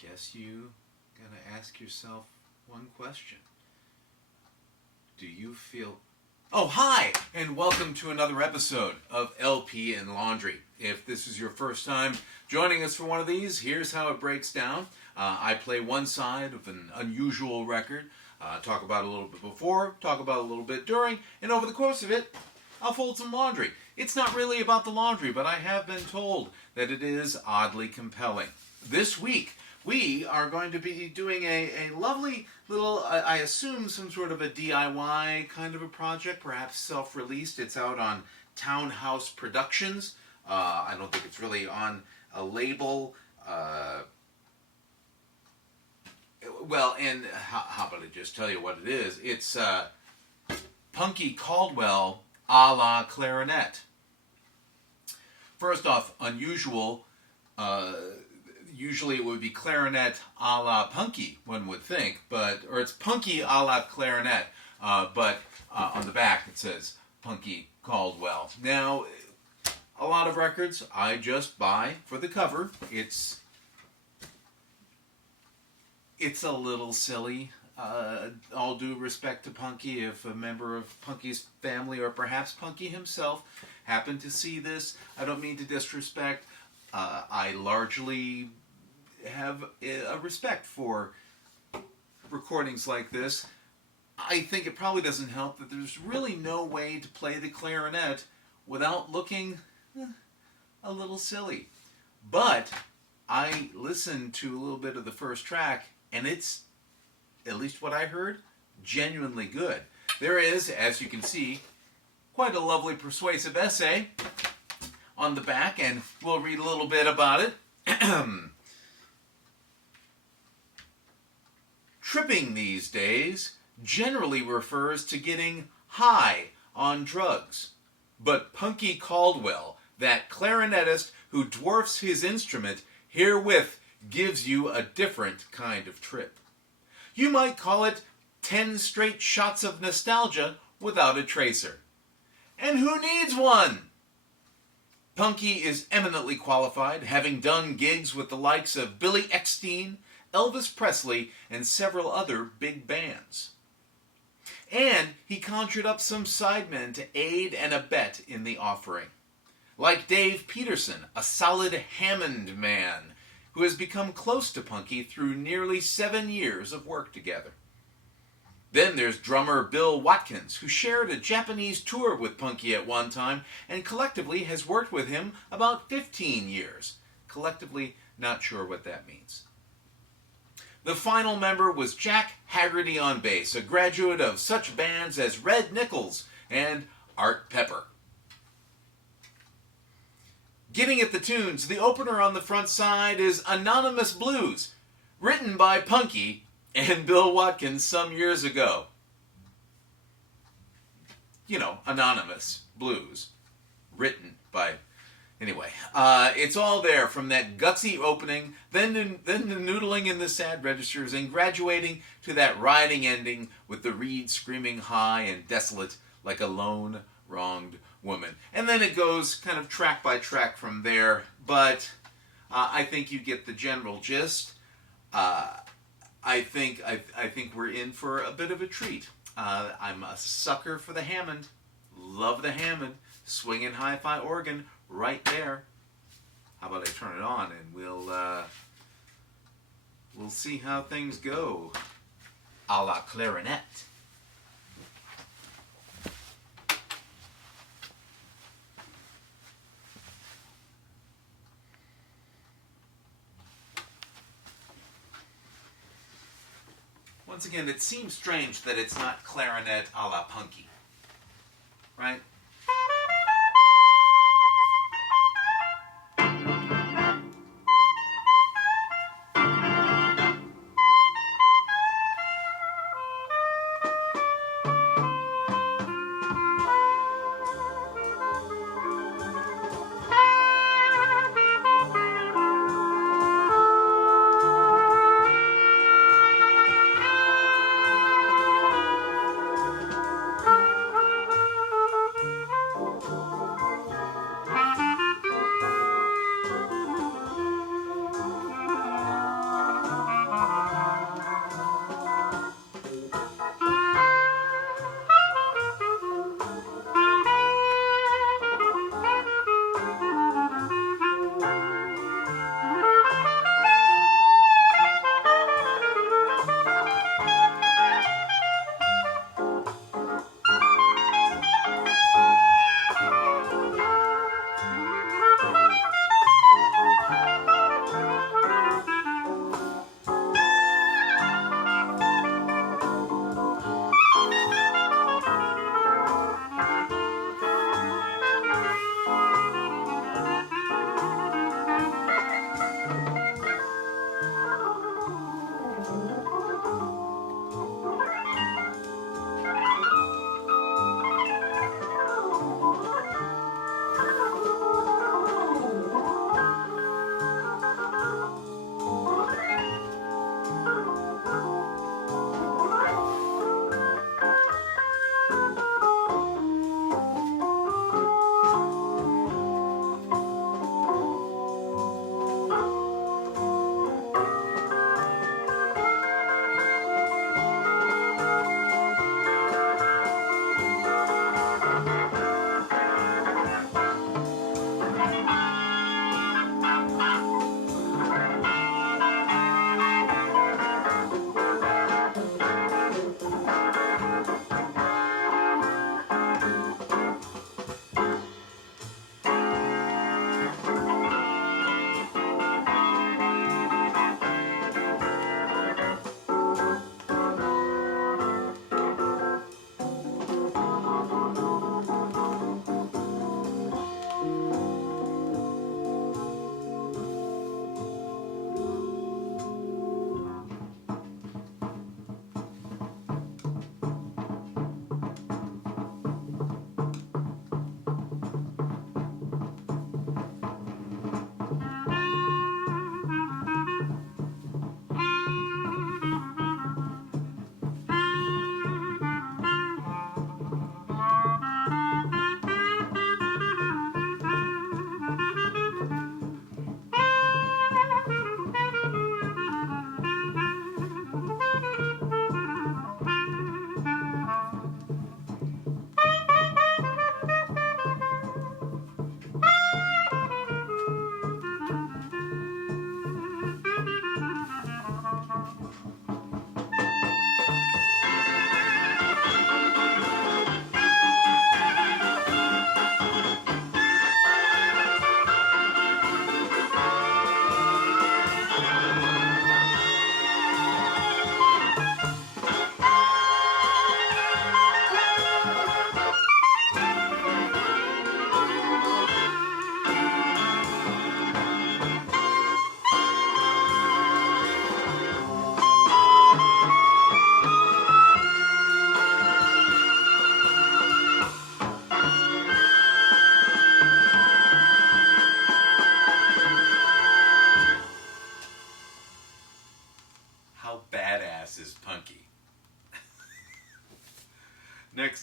guess you gotta ask yourself one question. Do you feel... Oh, hi, and welcome to another episode of LP and Laundry. If this is your first time joining us for one of these, here's how it breaks down. I play one side of an unusual record, talk about it a little bit before, talk about it a little bit during, and over the course of it, I'll fold some laundry. It's not really about the laundry, but I have been told that it is oddly compelling. This week, we are going to be doing a lovely little, I assume, some sort of a DIY kind of a project, perhaps self-released. It's out on Townhouse Productions. I don't think it's really on a label. Well, and how about I just tell you what it is? It's Punky Caldwell a la Clarinet. First off, unusual. Usually it would be Clarinet a la Punky, one would think, or it's Punky a la Clarinet, but on the back it says Punky Caldwell. Now, a lot of records I just buy for the cover. It's a little silly. All due respect to Punky, if a member of Punky's family or perhaps Punky himself happened to see this, I don't mean to disrespect. I largely have a respect for recordings like this. I think it probably doesn't help that there's really no way to play the clarinet without looking a little silly. But I listened to a little bit of the first track, and it's, at least what I heard, genuinely good. There is, as you can see, quite a lovely persuasive essay on the back, and we'll read a little bit about it. Tripping these days generally refers to getting high on drugs. But Punky Caldwell, that clarinetist who dwarfs his instrument, herewith gives you a different kind of trip. You might call it 10 straight shots of nostalgia without a tracer. And who needs one? Punky is eminently qualified, having done gigs with the likes of Billy Eckstine, Elvis Presley, and several other big bands. And he conjured up some sidemen to aid and abet in the offering. Like Dave Peterson, a solid Hammond man, who has become close to Punky through nearly 7 years of work together. Then there's drummer Bill Watkins, who shared a Japanese tour with Punky at one time and collectively has worked with him about 15 years. Collectively, not sure what that means. The final member was Jack Haggerty on bass, a graduate of such bands as Red Nichols and Art Pepper. Getting at the tunes, the opener on the front side is Anonymous Blues, written by Punky and Bill Watkins some years ago. You know, Anonymous Blues, written by... Anyway, it's all there from that gutsy opening, then the noodling in the sad registers, and graduating to that riding ending with the reed screaming high and desolate like a lone, wronged woman. And then it goes kind of track by track from there, but I think you get the general gist. I think we're in for a bit of a treat. I'm a sucker for the Hammond. Love the Hammond. Swinging hi-fi organ right there. How about I turn it on and we'll see how things go. A la Clarinet. Once again, it seems strange that it's not Clarinet a la Punky. Right?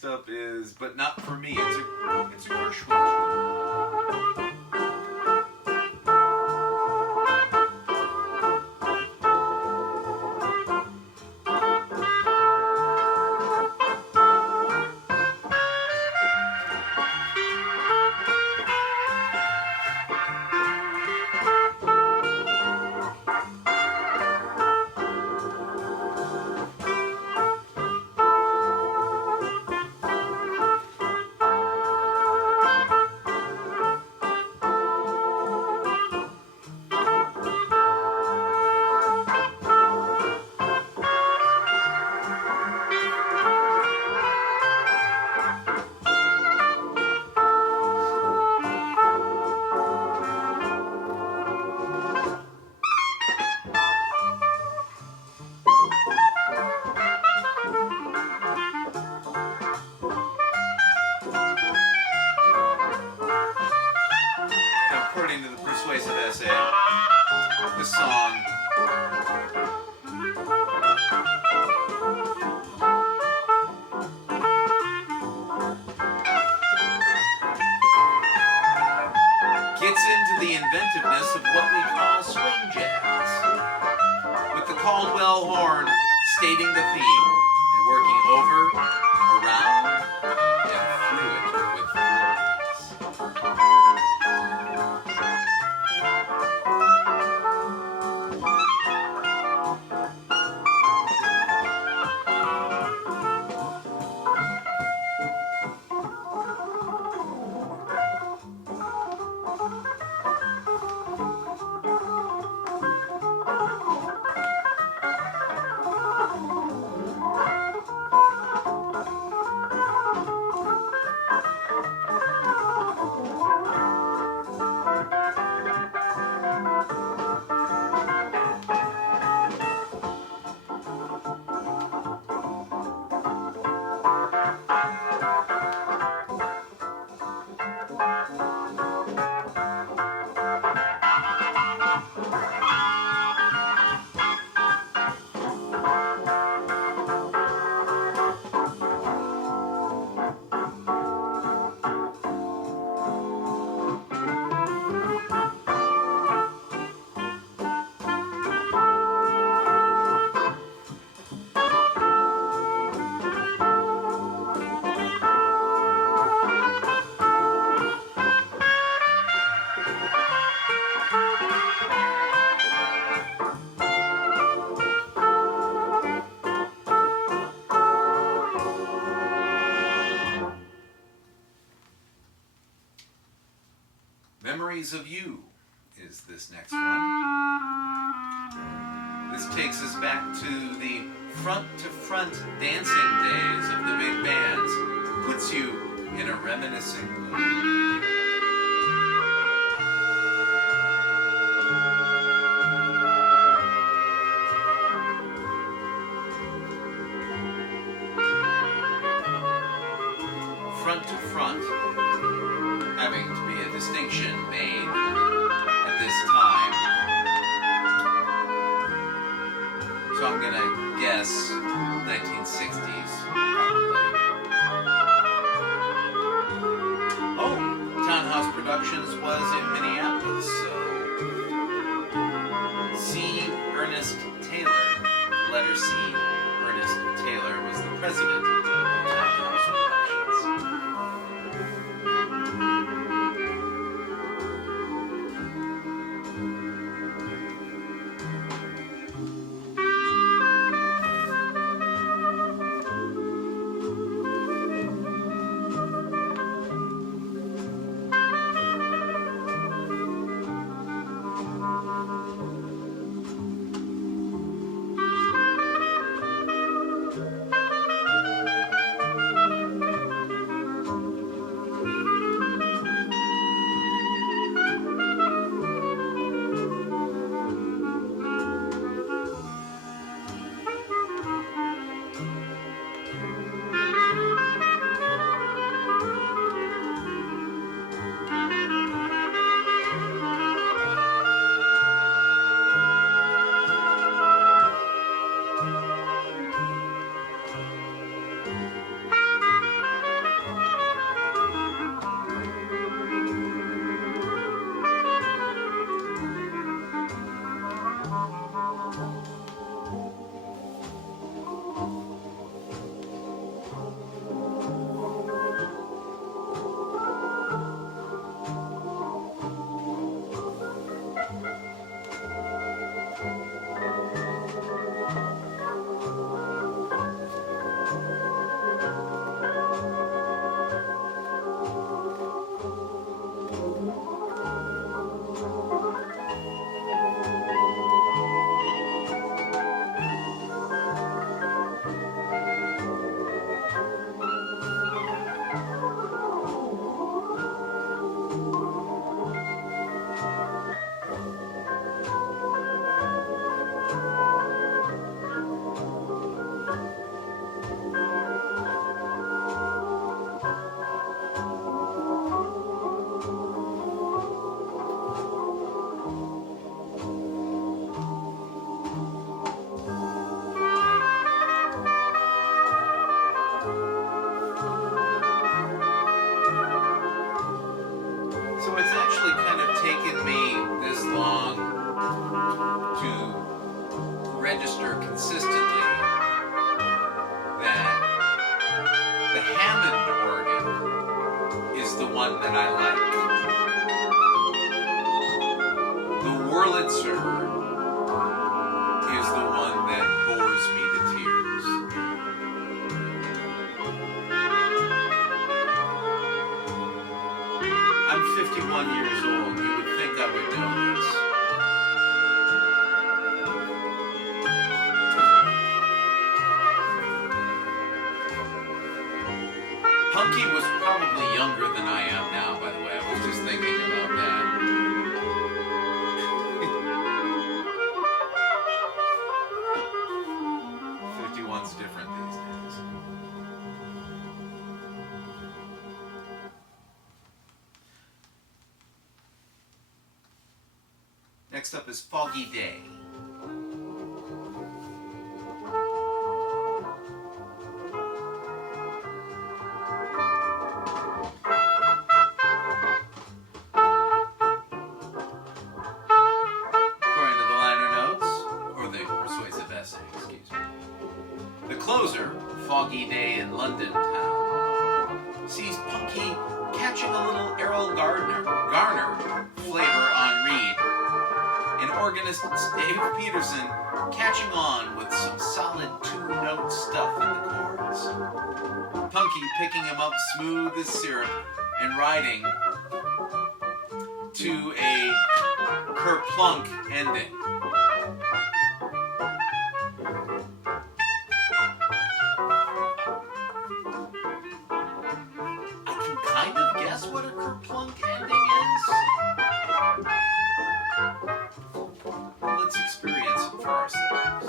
next up is But Not For Me. It's a Gershwin. According to the persuasive essay, the song gets into the inventiveness of what we call swing jazz, with the Caldwell horn stating the theme and working over, around, and through it with thrills. Memories of You is this next one. This takes us back to the front-to-front dancing days of the big bands. Puts you in a reminiscing mood. Front to front, having to be a distinction made at this time. So I'm gonna guess 1960s, probably. Oh, Townhouse Productions was in Minneapolis, so C. Ernest Taylor, letter C. Ernest Taylor was the president of Townhouse Productions. song to register consistently that the Hammond organ is the one that I like. The Wurlitzer is the one that bores me to tears. I'm 51 years old. You would think I would know this. Punky was probably younger than I am now, by the way. I was just thinking about that. 51's different these days. Next up is Foggy Day. According to the liner notes, or the persuasive essay, excuse me. The closer, Foggy Day in London Town, sees Punky catching a little Errol Garner flavor on reed, and organist Dave Peterson catching on with some solid two-note stuff in the chords. Punky picking him up smooth as syrup and riding to a kerplunk ending. I can kind of guess what a kerplunk ending is. Let's experience it for ourselves.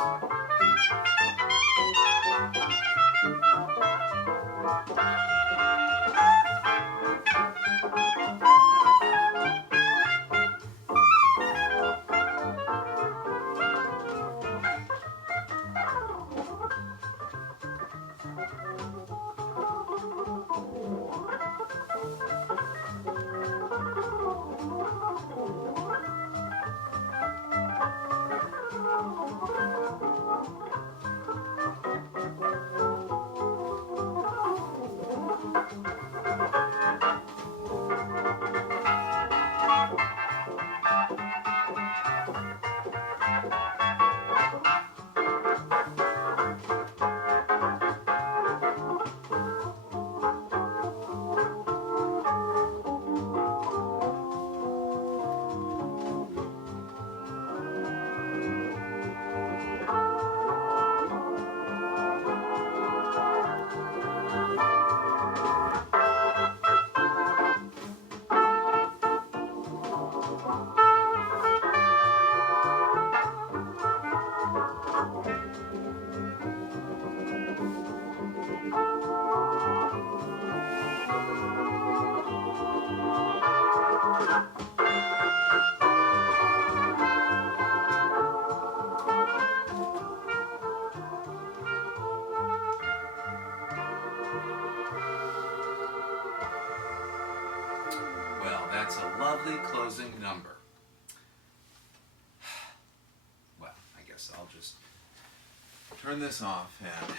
That's a lovely closing number. Well, I guess I'll just turn this off and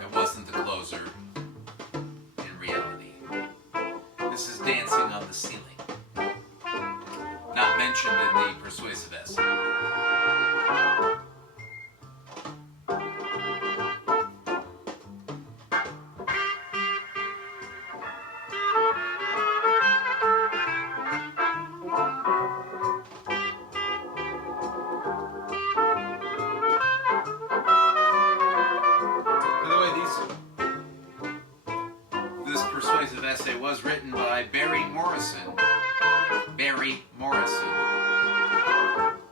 it wasn't the closer in reality. This is Dancing on the Ceiling, not mentioned in the persuasive essay. This persuasive essay was written by Barry Morrison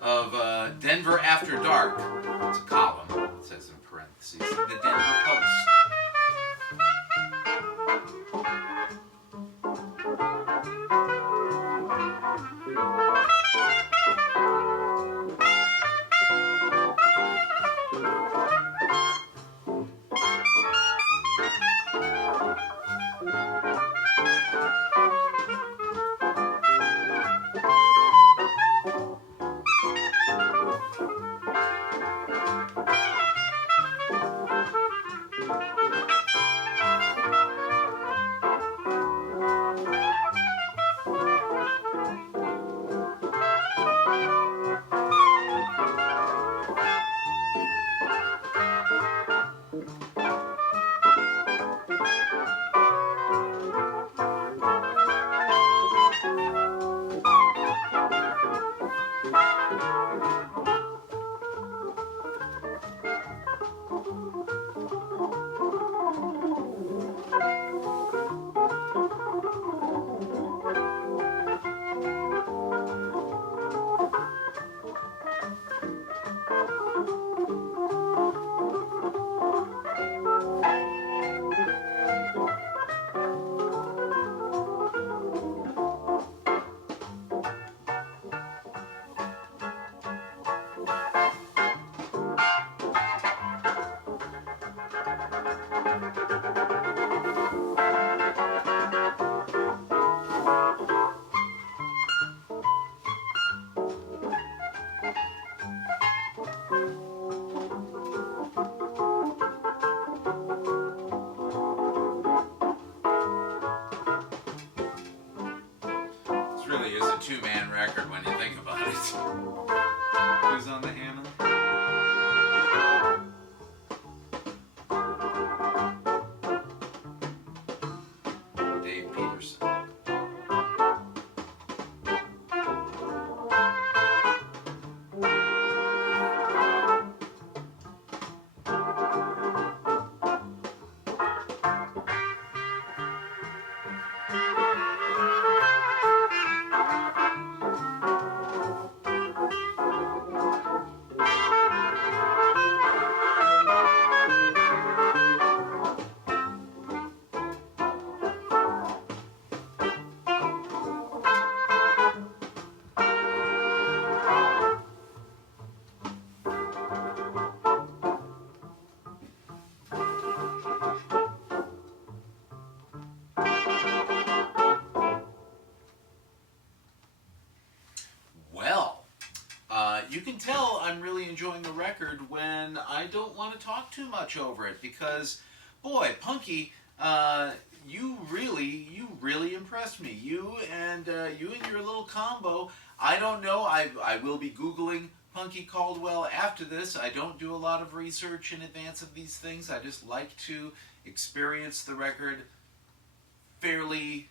of Denver After Dark. It's a column, it says in parentheses, the Denver Post. two-man record when you think about it. Who's on the Hammond? Dave Peterson. You can tell I'm really enjoying the record when I don't want to talk too much over it because, boy, Punky, you really impressed me. You and your little combo. I don't know. I will be Googling Punky Caldwell after this. I don't do a lot of research in advance of these things. I just like to experience the record fairly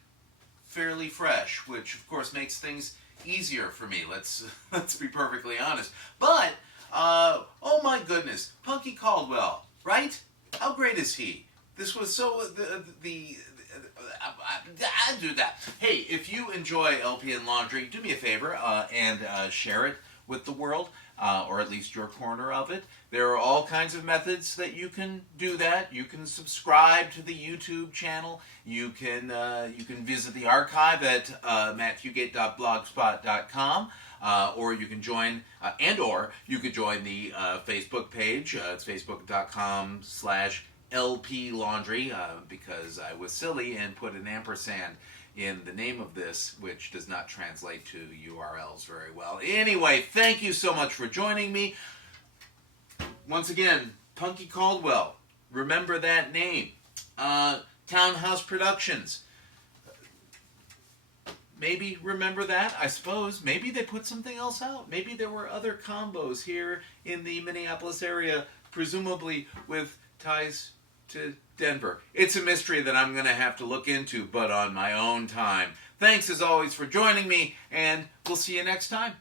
fresh, which of course makes things easier for me. Let's be perfectly honest. But oh my goodness, Punky Caldwell, right? How great is he? This was so I do that. Hey, if you enjoy LP and Laundry, do me a favor and share it with the world, or at least your corner of it. There are all kinds of methods that you can do that. You can subscribe to the YouTube channel. You can visit the archive at mattfugate.blogspot.com, or you can join or you could join the Facebook page. It's facebook.com/LP Laundry, because I was silly and put an ampersand in the name of this, which does not translate to URLs very well. Anyway, thank you so much for joining me. Once again, Punky Caldwell. Remember that name. Townhouse Productions. Maybe remember that, I suppose. Maybe they put something else out. Maybe there were other combos here in the Minneapolis area, presumably with ties to Denver. It's a mystery that I'm going to have to look into, but on my own time. Thanks as always for joining me, and we'll see you next time.